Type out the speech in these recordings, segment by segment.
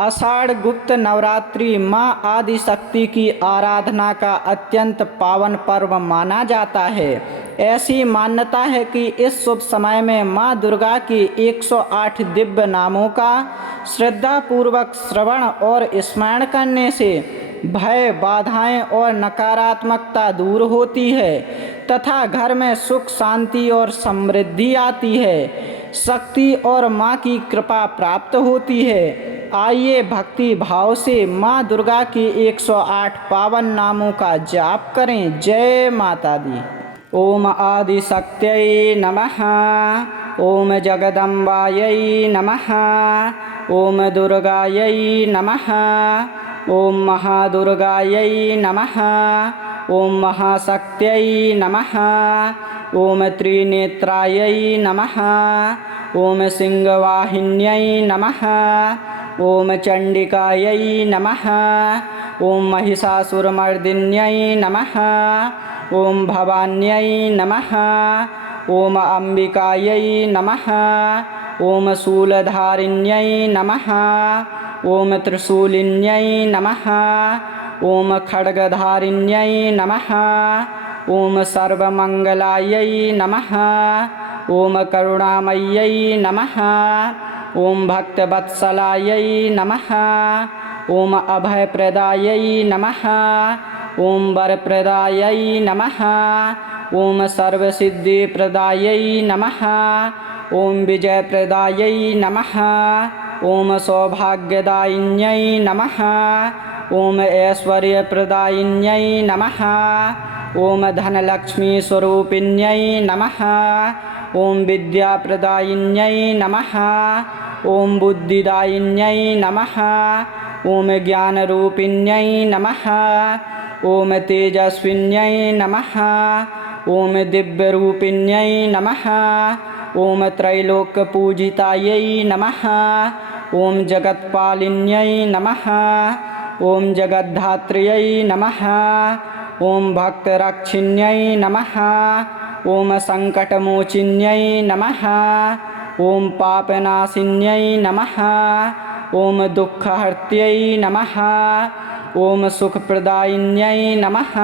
आषाढ़ गुप्त नवरात्रि माँ आदिशक्ति की आराधना का अत्यंत पावन पर्व माना जाता है। ऐसी मान्यता है कि इस शुभ समय में माँ दुर्गा की 108 दिव्य नामों का श्रद्धापूर्वक श्रवण और स्मरण करने से भय, बाधाएं और नकारात्मकता दूर होती है तथा घर में सुख, शांति और समृद्धि आती है। शक्ति और माँ की कृपा प्राप्त होती है। आइए भक्ति भाव से माँ दुर्गा के 108 पावन नामों का जाप करें। जय माता दी। ओम आदिशक्त्यै नमः। ओम जगदम्बायै नमः। ओम दुर्गायै नमः। ओम महादुर्गायै नमः। ओम महाशक्त्यै नमः। ओम त्रिनेत्रायै नमः। ओम सिंहवाहिन्यै नमः। ओम चंडिकायै नमः। ओम महिषासुरमर्दिन्यै नमः। ओम भवान्यै नमः। ओम अंबिकायै नमः। ओम शूलधारिण्यै नमः। ओम त्रिशूलिन्यै नमः। ओम खड्गधारिण्यै नमः। ओम सर्वमंगलायै नमः। ओम करुणामय्यै नमः। ओम भक्तवत्सलायै नमः। ओम अभयप्रदायै नमः। ओम वरप्रदायै नमः। ओम सर्वसिद्धिप्रदायै नमः। ओम विजयप्रदायै नमः। ओम सौभाग्यदायिन्यै नमः। ओम ऐश्वर्यप्रदायिन्यै नमः। ओम धनलक्ष्मी स्वरूपिण्यै नमः। ओम विद्याप्रदायिन्यै नमः। ओम बुद्धिदायिन्यै नमः। ओम ज्ञानरूपिण्यै नमः। ओम तेजस्विन्यै नमः। ओम दिव्यरूपिण्यै नमः। ओम त्रैलोक्यपूजितायै नमः। ओम जगत्पालिन्यै नमः। ओम जगद्धात्र्यै नमः। ओम भक्तरक्षिण्यै नमः। ओम संकटमोचिन्यै नमः। ओम पापनाशिन्यै नमः। ओम दुःखहर्त्यै नमः। ओम सुखप्रदायिन्यै नमः।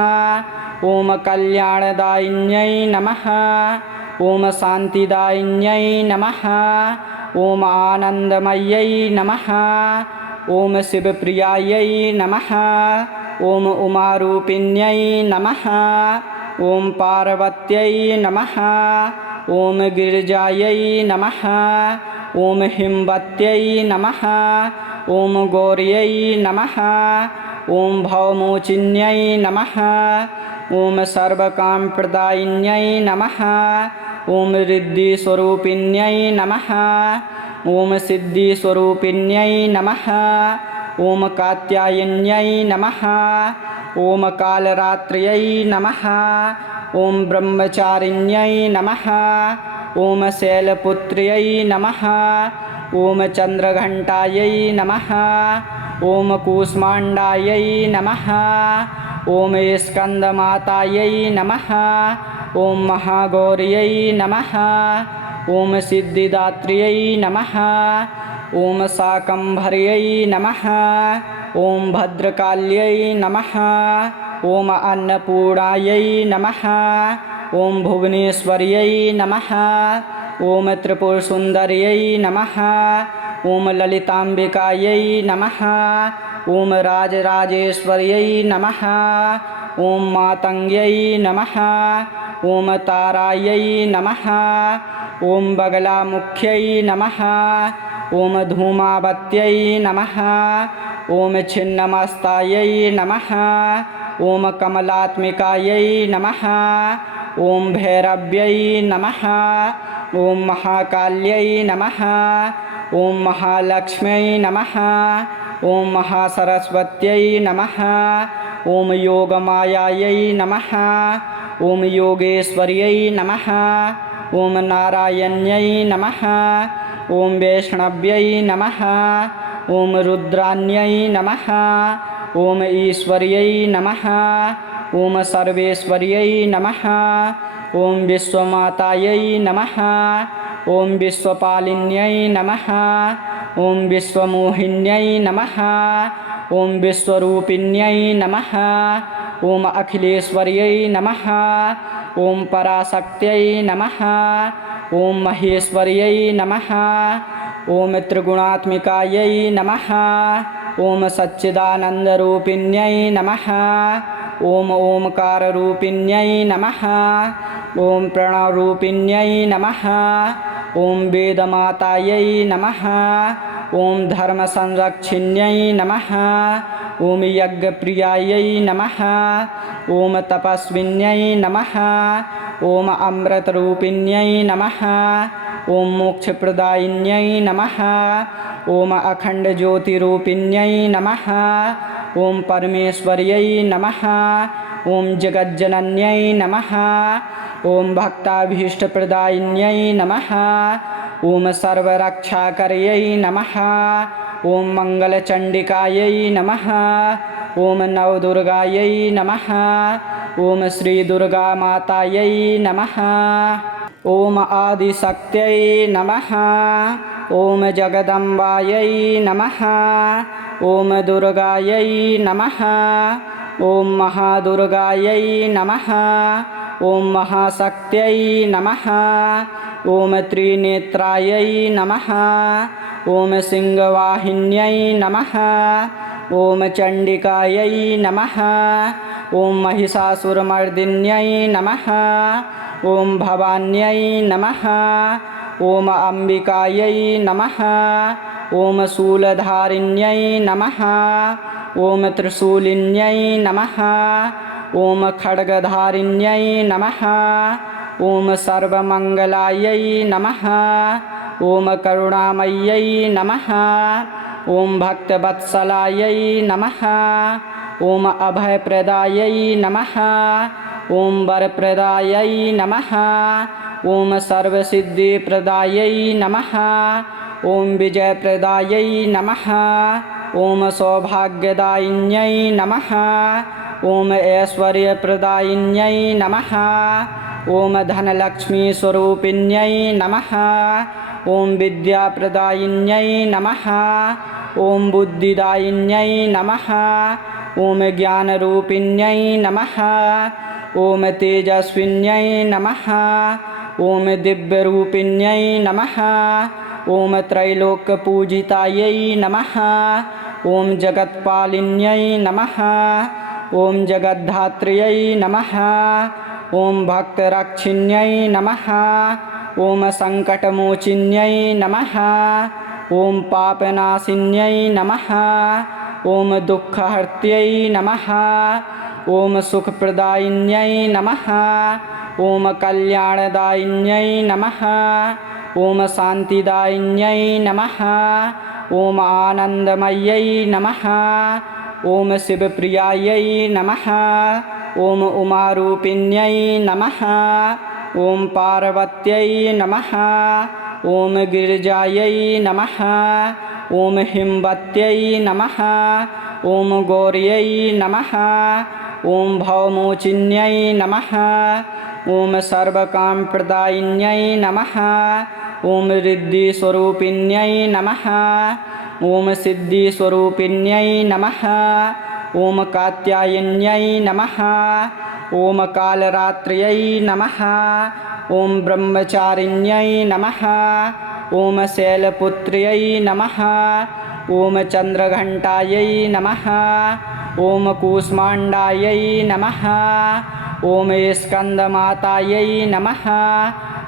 ओम कल्याणदायिन्यै नमः। ओम शान्तिदायिन्यै नमः। ओम आनन्दमय्यै नमः। ओम शिवप्रियायै नमः। ओम उमारूपिण्यै नमः। ओम पार्वत्यै नमः। ओम गिरिजायै नमः। ओम हिमवत्यै नमः। ओम गौर्यै नमः। ओम भवमोचिन्यै नमः। ओम सर्वकामप्रदायिन्यै नमः। ओम रिद्धिस्वरूपिण्यै नमः। ओम सिद्धिस्वरूपिण्यै नमः। ओम कात्यायन्यै नमः। ओम कालरात्र्यै नमः। ओम ब्रह्मचारिण्यै नमः। ओम शैलपुत्र्यै नमः। ओम चंद्रघंटायै नमः। ओम कूष्मांडायै नमः। ओम स्कंदमातायै नमः। ओम महागौर्यै नमः। ओम सिद्धिदात्र्यै नमः। ओम शाकंभर्यै नमः। ओम भद्रकाल्यै नमः। ओम अन्नपूर्णायै नमः। ओम भुवनेश्वर्यै नमः। ओम त्रिपुरसुंदर्यै नमः। ओम ललितांबिकायै नमः। ओम राजराजेश्वर्यै नमः। ओम मातंग्यै नमः। ओम तारायै नमः। ओम बगलामुख्यै नमः। ओम धूमावत्यै नमः। ओम छिन्नमस्तायै नमः। ओम कमलात्मिकायै नमः। ओम भैरव्यै नमः। ओम महाकाल्यै नमः। ओम महालक्ष्म्यै नमः। ओम महासरस्वत्यै नमः। ओम योगमायायै नमः। ओम योगेश्वर्यै नमः। ओम नारायण्यै नमः। ओम वैष्णव्यै नमः। ओम रुद्राण्यै नमः। ओम ईश्वर्यै नमः। ओम सर्वेश्वर्यै नमः। ओम विश्वमातायै नमः। ओम विश्वपालिन्यै नमः। ओम विश्वमोहिन्यै नमः। ओम विश्वरूपिण्यै नमः। ओम अखिलेश्वर्यै नमः। ओम पराशक्त्यै नमः। ओम महेश्वर्यै नमः। ओम त्रिगुणात्मिकायै नमः। ओम सच्चिदानन्दरूपिण्यै नमः। ओम ओंकाररूपिण्यै नमः। ओम प्रणवरूपिण्यै नमः। ओम वेदमातायै नमः। ओम धर्मसंरक्षिण्यै नमः। ओम यज्ञप्रियायै नमः। ओम तपस्विन्यै नमः। ओम अमृतरूपिण्यै नमः। ओम मोक्षप्रदायिन्यै नमः। ओम अखण्डज्योतिरूपिण्यै नमः। ओम परमेश्वर्यै नमः। ओम जगज्जनन्यै नमः। ओम भक्ताभीष्टप्रदायिन्यै नमः। ओम सर्वरक्षाकर्यै नमः। ओम मंगलचण्डिकायै नमः। ओम नवदुर्गायै नमः। ओम श्रीदुर्गामातायै नमः। ओम आदिशक्त्यै नमः। ओम जगदम्बायै नमः। ओम दुर्गायै नमः। ओम महादुर्गायै नमः। ओम महाशक्त्यै नमः। ओम त्रिनेत्रायै नमः। ओम सिंहवाहिन्यै नमः। ओम चण्डिकायै नमः। ओम महिषासुरमर्दिन्यै नमः। ओम भवान्यै नमः। ओम अंबिकायै नमः। ओम शूलधारिण्यै नमः। ओम त्रिशूलिन्यै नमः। ओम खड्गधारिण्यै नमः। ओम सर्वमङ्गलायै नमः। ओम करुणामय्यै नमः। ओम भक्तवत्सलायै नमः। ओम अभयप्रदायै नमः। ओम वरप्रदायै नमः। ओम सर्वसिद्धिप्रदायै नमः। ओम विजयप्रदायै नमः। ओम सौभाग्यदायिन्यै नमः। ओम ऐश्वर्यप्रदायिन्यै नमः। ओम धनलक्ष्मीस्वरूपिण्यै नमः। ओम विद्याप्रदायिन्यै नमः। ओम बुद्धिदायिन्यै नमः। ओम ज्ञानरूपिण्यै नमः। ओम तेजस्विन्यै नमः। ओम दिव्यरूपिण्यै नमः। ओम त्रैलोक्यपूजितायै नमः। ओम जगत्पालिन्यै नमः। ओम जगद्धात्र्यै नमः। ओम भक्तरक्षिण्यै नमः। ओम संकटमोचिन्यै नमः। ओम पापनाशिन्यै नमः। ओम दुःखहर्त्यै नमः। ओम सुखप्रदायिन्यै नमः। ओम कल्याणदायिन्यै नमः। ओम शान्तिदायिन्यै नमः। ओम आनन्दमय्यै नमः। ओम शिवप्रियायै नमः। ओम उमारूपिण्यै नमः। ओम पार्वत्यै नमः। ओम गिरिजायै नमः। ओम हिमवत्यै नमः। ओम गौर्यै नमः। ओम भवमोचिन्यै नमः। ओम सर्वकामप्रदायिन्यै नमः। ओम रिद्धिस्वरूपिण्यै नमः। ओम सिद्धिस्वरूपिण्यै नमः। ओम कात्यायन्यै नमः। ओम कालरात्र्यै नमः। ओम ब्रह्मचारिण्यै नमः। ओम शैलपुत्र्यै नमः। ओम चन्द्रघण्टायै नमः। ओम कूष्माण्डायै नमः। ओम स्कन्दमातायै नमः।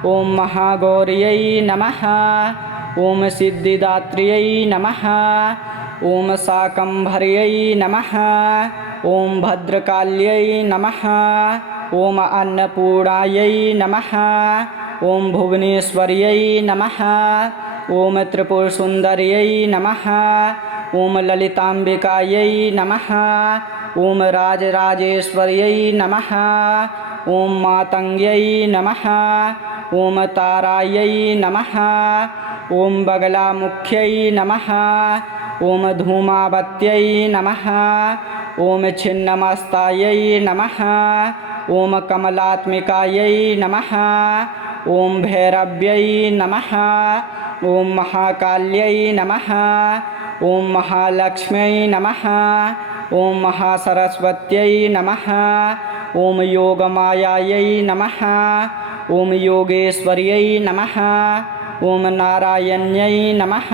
ओम महागौर्यै नमः। ओम सिद्धिदात्र्यै नमः। ओम शाकम्भर्यै नमः। ओम भद्रकाल्यै नमः। ओम अन्नपूर्णायै नमः। ओम भुवनेश्वर्यै नमः। ओम त्रिपुरसुन्दर्यै नमः। ओम ललिताम्बिकायै नमः। ओम राजराजेश्वर्यै नमः। ओम मातङ्ग्यै नमः। ओम तारायै नमः। ओम बगलामुख्यै नमः। ओम धूमावत्यै नमः। ओम छिन्नमस्तायै नमः। ओम कमलात्मिकायै नमः। ओम भैरव्यै नमः। ॐ महाकाल्यै नमः ॐ महालक्ष्म्यै नमः ॐ महासरस्वत्यै नमः ॐ योगमायायै नमः ॐ योगेश्वर्यै नमः ॐ नारायण्यै नमः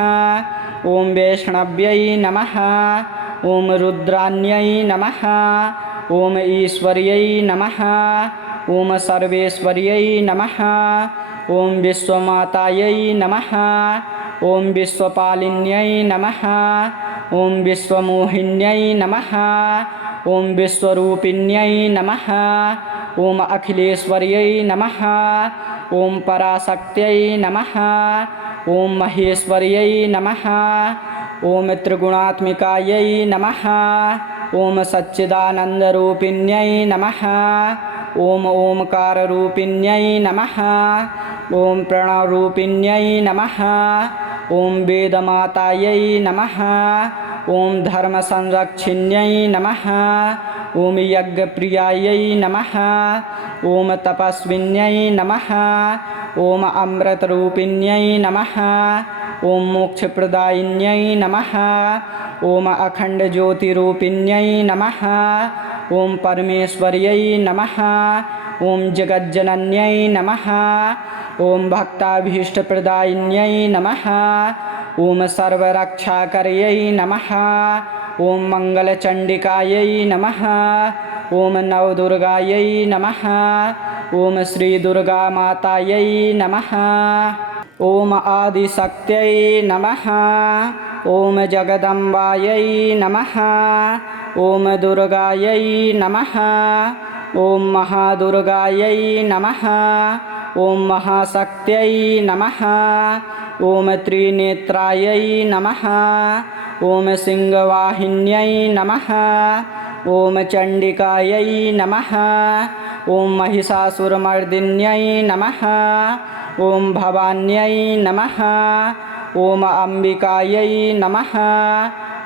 ॐ वैष्णव्यै नमः ॐ रुद्राण्यै नमः ॐ ईश्वर्यै नमः ॐ सर्वेश्वर्यै नमः ॐ विश्वमातायै नमः ॐ विश्वपालिन्यै नमः ॐ विश्वमोहिन्यै नमः ॐ विश्वरूपिण्यै नमः ॐ अखिलेश्वर्यै नमः ॐ पराशक्त्यै नमः ॐ महेश्वर्यै नमः ॐ त्रिगुणात्मिकायै नमः ॐ सच्चिदानन्दरूपिण्यै नमः ॐ ओंकाररूपिण्यै नमः ॐ प्रणवरूपिण्यै नमः ॐ वेदमातायै नमः ॐ धर्मसंरक्षिण्यै नमः ॐ यज्ञप्रियायै नमः ॐ तपस्विन्यै नमः ॐ अमृतरूपिण्यै नमः ॐ मोक्षप्रदायिन्यै नमः ॐ अखण्डज्योतिरूपिण्यै नमः ॐ परमेश्वर्यै नमः ॐ जगज्जनन्यै नमः ॐ भक्ताभीष्टप्रदायिन्यै नमः ॐ सर्वरक्षाकर्यै नमः ॐ मङ्गलचण्डिकायै नमः ॐ नवदुर्गायै नमः ॐ श्रीदुर्गामातायै नमः ॐ आदिशक्त्यै नमः ॐ जगदम्बायै नमः ॐ दुर्गायै नमः ॐ महादुर्गायै नमः ॐ महाशक्त्यै नमः ॐ त्रिनेत्रायै नमः ॐ सिंहवाहिन्यै नमः ॐ चण्डिकायै नमः ॐ महिषासुरमर्दिन्यै नमः ॐ भवान्यै नमः ॐ अम्बिकायै नमः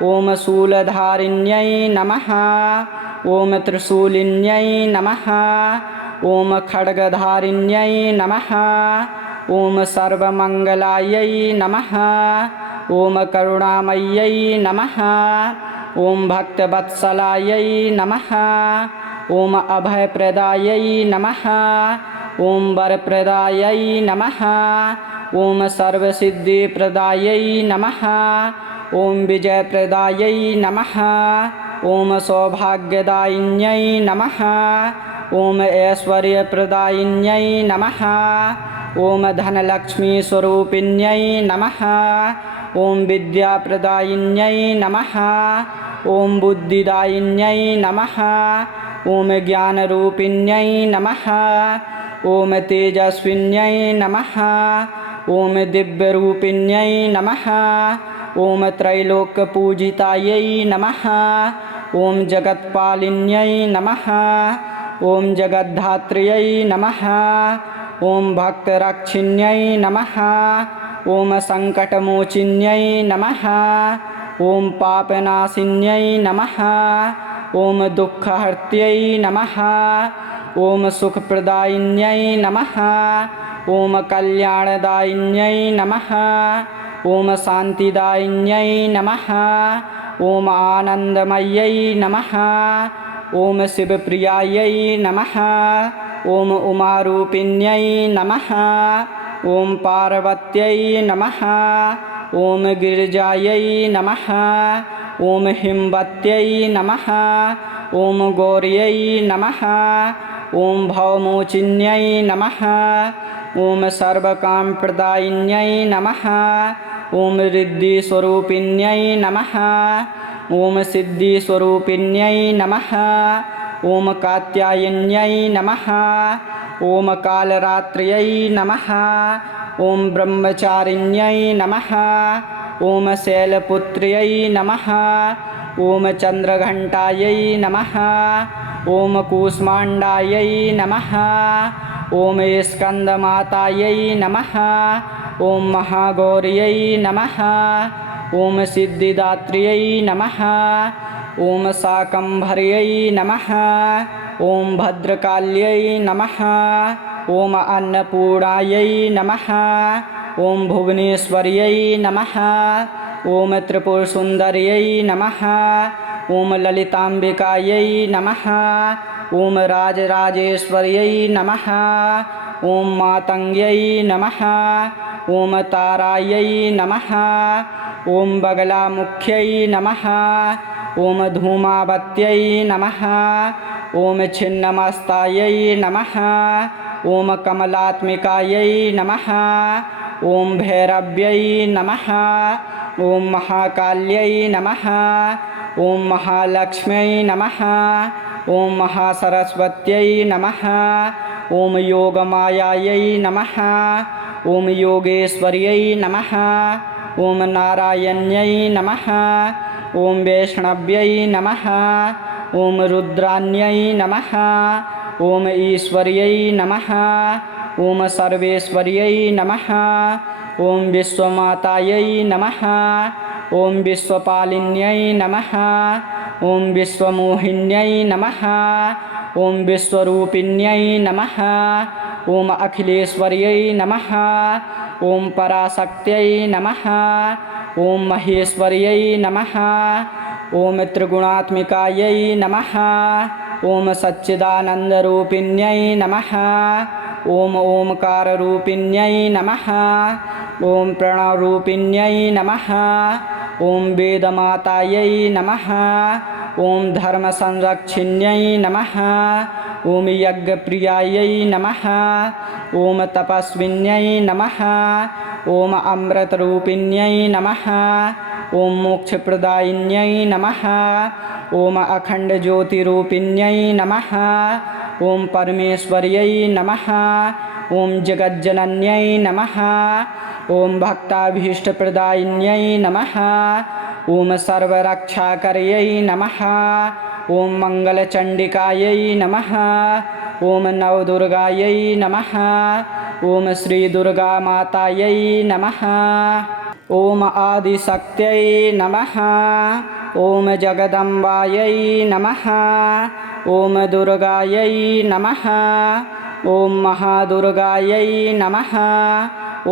ॐ शूलधारिण्यै नमः ॐ त्रिशूलिन्यै नमः ॐ खड्गधारिण्यै नमः ॐ सर्वमङ्गलायै नमः ॐ करुणामय्यै नमः ॐ भक्तवत्सलायै नमः ॐ अभयप्रदायै नमः ॐ वरप्रदायै नमः ॐ सर्वसिद्धिप्रदायै नमः ॐ विजयप्रदायै नमः ॐ सौभाग्यदायिन्यै नमः ॐ ऐश्वर्यप्रदायिन्यै नमः ॐ धनलक्ष्मीस्वरूपिण्यै नमः ॐ विद्याप्रदायिन्यै नमः ॐ बुद्धिदायिन्यै नमः ॐ ज्ञानरूपिण्यै नमः ॐ तेजस्विन्यै नमः ॐ दिव्यरूपिण्यै नमः ॐ त्रैलोक्यपूजितायै नमः ॐ जगत्पालिन्यै नमः ॐ जगद्धात्र्यै नमः ॐ भक्तरक्षिण्यै नमः ॐ सङ्कटमोचिन्यै नमः ॐ पापनाशिन्यै नमः ॐ दुःखहर्त्यै नमः ॐ सुखप्रदायिन्यै नमः ॐ कल्याणदायिन्यै नमः ॐ शान्तिदायिन्यै नमः ॐ आनन्दमय्यै नमः ॐ शिवप्रियायै नमः ॐ उमारूपिण्यै नमः ॐ पार्वत्यै नमः ॐ गिरिजायै नमः ॐ हिमवत्यै नमः ॐ गौर्यै नमः ॐ भवमोचिन्यै नमः ॐ सर्वकामप्रदायिन्यै नमः ॐ रिद्धिस्वरूपिण्यै नमः ॐ सिद्धिस्वरूपिण्यै नमः ॐ कात्यायन्यै नमः ॐ कालरात्र्यै नमः ॐ ब्रह्मचारिण्यै नमः ॐ शैलपुत्र्यै नमः ॐ चन्द्रघण्टायै नमः ॐ कूष्माण्डायै नमः ॐ स्कन्दमातायै नमः ॐ महागौर्यै नमः ॐ सिद्धिदात्र्यै नमः ॐ शाकम्भर्यै नमः ॐ भद्रकाल्यै नमः ॐ अन्नपूर्णायै नमः ॐ भुवनेश्वर्यै नमः। ॐ त्रिपुरसुन्दर्यै नमः। ॐ ललिताम्बिकायै नमः। ॐ राजराजेश्वर्यै नमः। ॐ मातङ्ग्यै नमः। ॐ तारायै नमः। ॐ बगलामुख्यै नमः। ॐ धूमावत्यै नमः। ॐ छिन्नमस्तायै नमः। ॐ कमलात्मिकायै नमः। ॐ भैरव्यै नमः। ॐ महाकाल्यै नमः। ॐ महालक्ष्म्यै नमः। ॐ महासरस्वत्यै नमः। ॐ योगमायायै नमः। ॐ योगेश्वर्यै नमः। ॐ नारायण्यै नमः। ॐ वैष्णव्यै नमः। ॐ रुद्राण्यै नमः। ॐ ईश्वर्यै नमः। ॐ सर्वेश्वर्यै नमः। ॐ विश्वमातायै नमः। ॐ विश्वपालिन्यै नमः। ॐ विश्वमोहिन्यै नमः। ॐ विश्वरूपिण्यै नमः। ॐ अखिलेश्वर्यै नमः। ॐ पराशक्त्यै नमः। ॐ महेश्वर्यै नमः। ॐ त्रिगुणात्मिकायै नमः। ॐ सच्चिदानन्दरूपिण्यै नमः। ॐ ओंकाररूपिण्यै नमः। ॐ प्रणवरूपिण्यै नमः। ॐ वेदमातायै नमः। ॐ धर्मसंरक्षिण्यै नमः। ॐ यज्ञप्रियायै नमः। ॐ तपस्विन्यै नमः। ॐ अमृतरूपिण्यै नमः। ॐ मोक्षप्रदायिन्यै नमः। ॐ अखण्डज्योतिरूपिण्यै नमः। ॐ परमेश्वर्यै नमः। ॐ जगज्जनन्यै नमः। ॐ भक्ताभीष्टप्रदायिन्यै नमः। ॐ सर्वरक्षाकर्यै नमः। ॐ मङ्गलचण्डिकायै नमः। ॐ नवदुर्गायै नमः। ॐ श्रीदुर्गामातायै नमः। ॐ आदिशक्त्यै नमः। ॐ जगदम्बायै नमः। ॐ दुर्गायै नमः। ॐ महादुर्गायै नमः।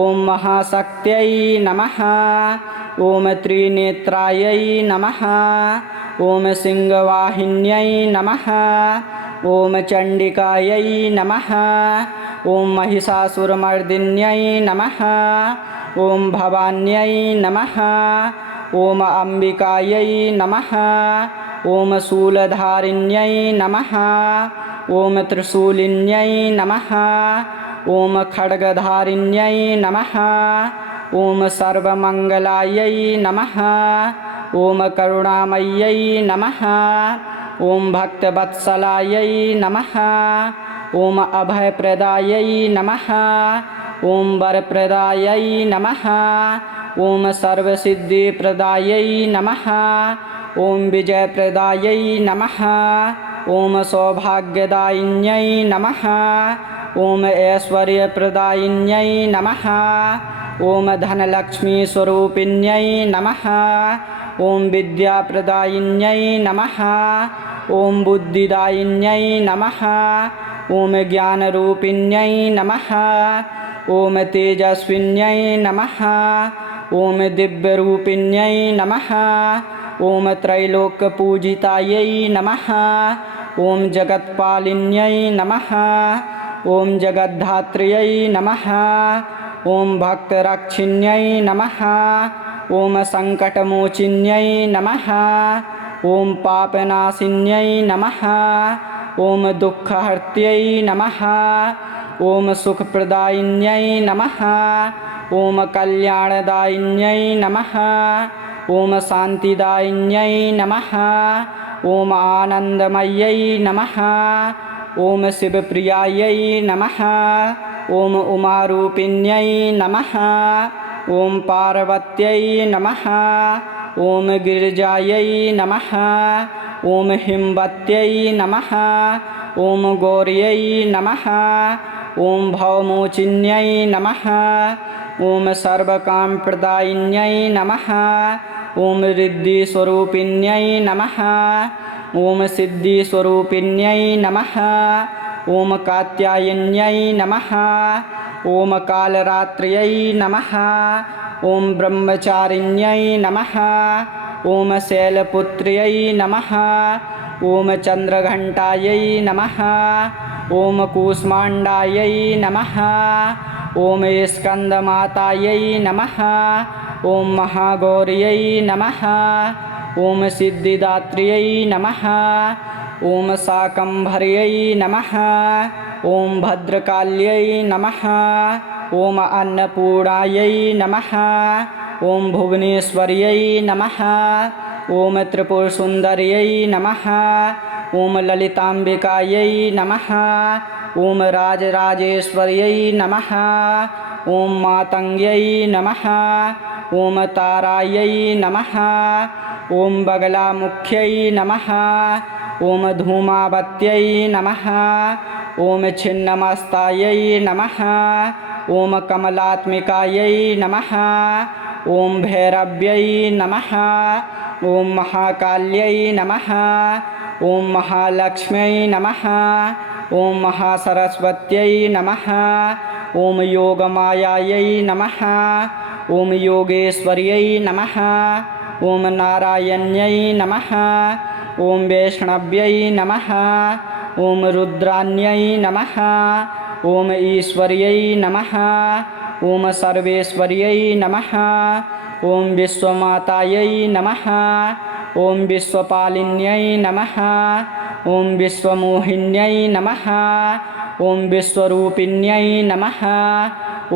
ॐ महाशक्त्यै नमः। ॐ त्रिनेत्रायै नमः। ॐ सिंहवाहिन्यै नमः। ॐ चण्डिकायै नमः। ॐ महिषासुरमर्दिन्यै नमः। ॐ भवान्यै नमः। ॐ अम्बिकायै नमः। ॐ शूलधारिण्यै नमः। ॐ त्रिशूलिन्यै नमः। ॐ खड्गधारिण्यै नमः। ॐ सर्वमङ्गलायै नमः। ॐ करुणामय्यै नमः। ॐ भक्तवत्सलायै नमः। ॐ अभयप्रदायै नमः। ॐ वरप्रदायै नमः। ॐ सर्वसिद्धिप्रदायै नमः। ॐ विजयप्रदायै नमः। ॐ सौभाग्यदायिन्यै नमः। ॐ ऐश्वर्यप्रदायिन्यै नमः। ॐ धनलक्ष्मीस्वरूपिण्यै नमः। ॐ विद्याप्रदायिन्यै नमः। ॐ बुद्धिदायिन्यै नमः। ॐ ज्ञानरूपिण्यै नमः। ॐ तेजस्विन्यै नमः। ॐ दिव्यरूपिण्यै नमः। ॐ त्रैलोक्यपूजितायै नमः। ॐ जगत्पालिन्यै नमः। ॐ जगद्धात्र्यै नमः। ॐ भक्तरक्षिण्यै नमः। ॐ सङ्कटमोचिन्यै नमः। ॐ पापनाशिन्यै नमः। ॐ दुःखहर्त्यै नमः। ॐ सुखप्रदायिन्यै नमः। ॐ कल्याणदायिन्यै नमः। ॐ शान्तिदायिन्यै नमः। ॐ आनन्दमय्यै नमः। ॐ शिवप्रियायै नमः। ॐ उमारूपिण्यै नमः। ॐ पार्वत्यै नमः। ॐ गिरिजायै नमः। ॐ हिमवत्यै नमः। ॐ गौर्यै नमः। ॐ भवमोचिन्यै नमः। ॐ सर्वकामप्रदायिन्यै नमः। ॐ रिद्धिस्वरूपिण्यै नमः। ॐ सिद्धिस्वरूपिण्यै नमः। ॐ कात्यायन्यै नमः। ॐ कालरात्र्यै नमः ॐ ब्रह्मचारिण्यै नमः ॐ शैलपुत्र्यै नमः ॐ चन्द्रघण्टायै नमः ॐ कूष्माण्डायै नमः ॐ स्कन्दमातायै नमः ॐ महागौर्यै नमः ॐ सिद्धिदात्र्यै नमः ॐ शाकम्भर्यै नमः ॐ भद्रकाल्यै नमः ॐ अन्नपूर्णायै नमः ॐ भुवनेश्वर्यै नमः ॐ त्रिपुरसुन्दर्यै नमः ॐ ललिताम्बिकायै नमः ॐ राजराजेश्वर्यै नमः ॐ मातङ्ग्यै नमः ॐ तारायै नमः ॐ बगलामुख्यै नमः ॐ धूमावत्यै नमः ॐ छिन्नमस्तायै नमः ॐ कमलात्मिकायै नमः ॐ भैरव्यै नमः ॐ महाकाल्यै नमः ॐ महालक्ष्म्यै नमः ॐ महासरस्वत्यै नमः ॐ योगमायायै नमः ॐ योगेश्वर्यै नमः ॐ नारायण्यै नमः ॐ वैष्णव्यै नमः ॐ रुद्राण्यै नमः ॐ ईश्वर्यै नमः ॐ सर्वेश्वर्यै नमः ॐ विश्वमातायै नमः ॐ विश्वपालिन्यै नमः ॐ विश्वमोहिन्यै नमः ॐ विश्वरूपिण्यै नमः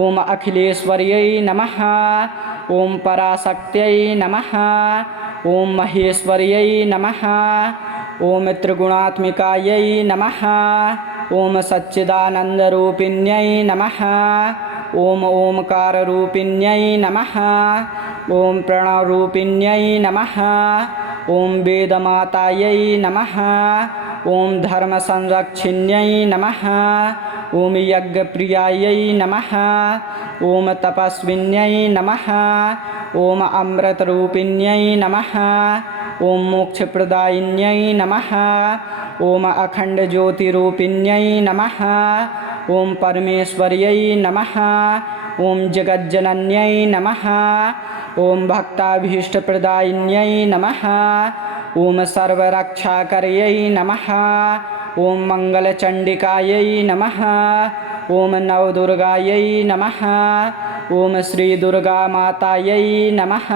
ॐ अखिलेश्वर्यै नमः ॐ पराशक्त्यै नमः ॐ महेश्वर्यै नमः ॐ त्रिगुणात्मिकायै नमः ॐ सच्चिदानन्दरूपिण्यै नमः ॐ ओंकाररूपिण्यै नमः ॐ प्रणवरूपिण्यै नमः ॐ वेदमातायै नमः ॐ धर्मसंरक्षिण्यै नमः ॐ यज्ञप्रियायै नमः ॐ तपस्विन्यै नमः ॐ अमृतरूपिण्यै नमः ॐ मोक्षप्रदायिन्यै नमः ॐ अखण्डज्योतिरूपिण्यै नमः ॐ परमेश्वर्यै नमः ॐ जगज्जनन्यै नमः ॐ भक्ताभीष्टप्रदायिन्यै नमः ॐ सर्वरक्षाकर्यै नमः ॐ मङ्गलचण्डिकायै नमः ॐ नवदुर्गायै नमः ॐ श्रीदुर्गामातायै नमः।